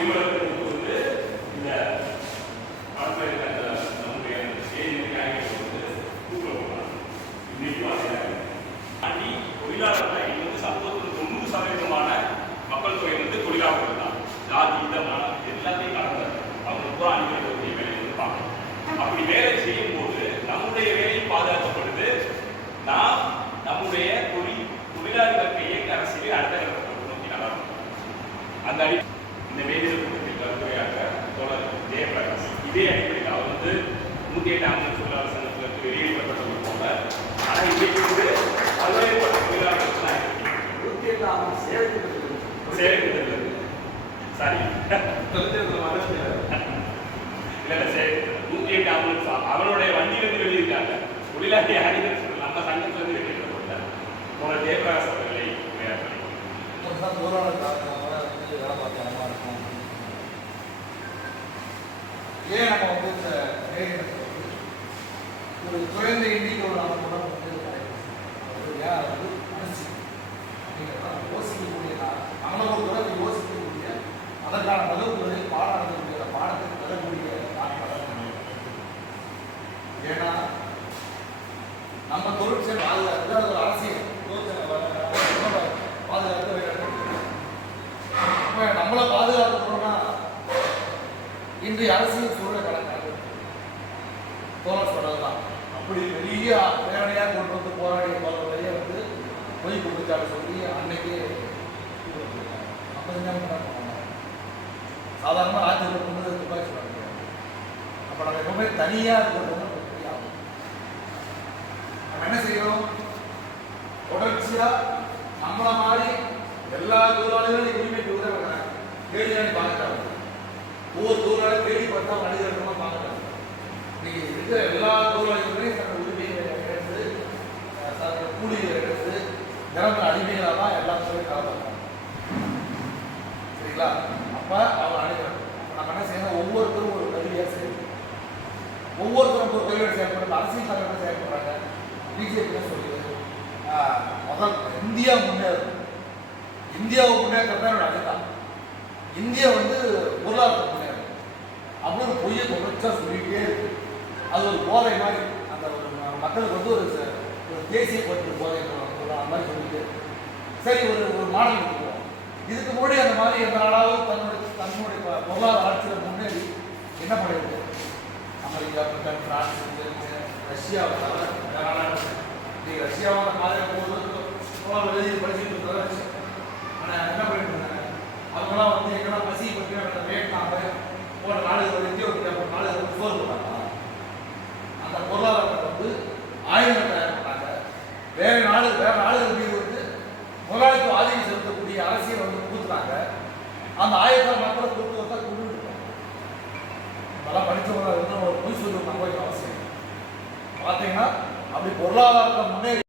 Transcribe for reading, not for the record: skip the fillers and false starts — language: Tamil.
விமலத்துக்கு வந்து இந்த படத்தில் இருக்கிற நம்முடைய செய்தி காய்கறி வந்து கூப்பிடலாம். இன்னைக்கு தாண்டி தொழிலாளர்கள் இது வந்து சமூகத்தில் 90% மக்கள் தொகை வந்து தொழிலாளர்கள் தான். ஜாதி இதமான எல்லாத்தையும் கலந்தார். அவங்க பூரா அணிகளுடைய வேலையை வந்து பார்க்கணும். அப்படி வேலை செய்யும் போது நம்முடைய வேலையும் பாதுகாக்கப்படுது. நாம் நம்முடைய தொழிலாளர்களுக்கு இயக்க அரசியலில் அடுத்த கட்டத்தை நோக்கி நகரும். அந்த அடி இந்த வேதியியல் கூட்டத்தில் கருத்துரையாக தோழர் ஜெயபிரகாஷ் இதே அடிப்படையில் அவர் வந்து 108 ஆங்கில தொழிலாளர் சங்கத்திற்கு வெளியேற்றப்பட்டவர் போல. ஆனால் இன்றைக்கு வந்து பல்வேறுபட்ட தொழிலாளர்கள் தான் இருக்கு. 108 ஆங்கில சேவை சாரி இல்லை சரி 108 ஆம்புலன்ஸ் அவனுடைய வண்டியிலிருந்து வெளியிருக்காங்க. தொழிலாளி அணிகள் நம்ம சங்கத்திலிருந்து வெளியிடப்பட்டார். போன ஜெயபிரகாஷ் அவர்களை ஏன் நம்ம வந்து இந்த ஒரு குறைந்த எண்ணிக்கையோட அமைப்புடன் வந்து ஏன் வந்து அரிசி யோசிக்கக்கூடிய நம்மளை ஒரு துறை யோசிக்கக்கூடிய அதற்கான வகுப்புகளை பாடக்கூடிய பாடத்தை தரக்கூடிய ஏன்னா நம்ம தொழிற்சேவை பாதுகாப்பு அது ஒரு அரசியல் பாதுகாக்க வேண்டும். இப்போ நம்மளை பாதுகாக்கணும்னா இன்றைய அரசியல் சூழலை கணக்காக தோழர் சொன்னதுதான். அப்படி பெரிய பேரணியாக கொண்டு வந்து போராடிய தோழர்களையே வந்து பொய் கொடுத்தாலும் சொல்லி அன்னைக்கு 55 சாதாரணமாக ஆட்சியில் கொண்டு துப்பாக்கி சொல்ல முடியாது. அப்போ நம்ம எப்பவுமே தனியாக இருக்கிறது ஆகும். நம்ம என்ன செய்யணும்? தொடர்ச்சியாக நம்மளை மாதிரி எல்லா தொழிலாளிகளும் உரிமை கொடுக்குறாங்க. தேடி பார்க்குறாங்க. ஒவ்வொரு தொழிலாளர் தேடி பார்த்தா மனிதர்களமாக பார்க்குறாங்க. இன்னைக்கு இருக்கிற எல்லா தொழிலாளிகளையும் தன்னோட உரிமையை எடுத்து தன்னோட கூலியை எடுத்து நிரந்தர அடிமைகளாக தான் எல்லா தொழிலும் கலந்துருக்காங்க. சரிங்களா? அப்போ அவங்க அனுப்புறாங்க. நம்ம என்ன செய்யணும்? ஒவ்வொருத்தரும் ஒரு கல்வியாக செய்யணும். ஒவ்வொருத்தரும் ஒரு தொழிலை செயல்படுறது. அரசியல் தலைவர்கள் செயல்படுறாங்க. பிஜேபி சொல்லுது முதல் இந்தியா முன்னேறும். இந்தியாவை முன்னேற்றது தான் அதுதான். இந்தியா வந்து பொருளாதாரம் முன்னேறும் அப்படின்னு பொய்யை தொடர்ச்சியாக சொல்லிக்கிட்டே இருக்கு. அது ஒரு போதை மாதிரி அந்த ஒரு மக்களுக்கு வந்து ஒரு தேசிய பற்று போதை அந்த மாதிரி சொல்லிட்டு சரி ஒரு மாடல் இருக்குவோம். இதுக்கு முன்னாடி அந்த மாதிரி எந்த நாளாவது தன்னுடைய பொருளாதார வளர்ச்சியில் முன்னேறி என்ன பண்ணிருக்கு? அமெரிக்கா, பிரிட்டன், பிரான்ஸ், ரஷ்யாவை தவிர நீங்கள் ரஷ்யாவோட மாதிரி போது எழுதி படிச்சுட்டு இருக்கிற ஆனால் என்ன பண்ணிட்டு இருந்தாங்க? அவங்களாம் வந்து எங்கெல்லாம் பசி பற்றி வியட்நாம போன நாடுகள் எத்தியோப்பியா போன நாடுகள் சோறு போட்டாங்க. அந்த பொருளாதாரத்தை வந்து ஆயுதங்கள் தயார் பண்ணாங்க. வேற நாடுகள் மீது வந்து முதலாளித்துவ ஆதிக்கம் செலுத்தக்கூடிய அரசியல் வந்து கொடுத்துட்டாங்க. அந்த ஆயுதத்தை மக்களை கொடுத்து வந்தா கொண்டு அதெல்லாம் படித்தவங்க வந்து ஒரு பொய் சொல்லி நம்ப அவசியம். பார்த்தீங்கன்னா அப்படி பொருளாதாரத்தை முன்னேறி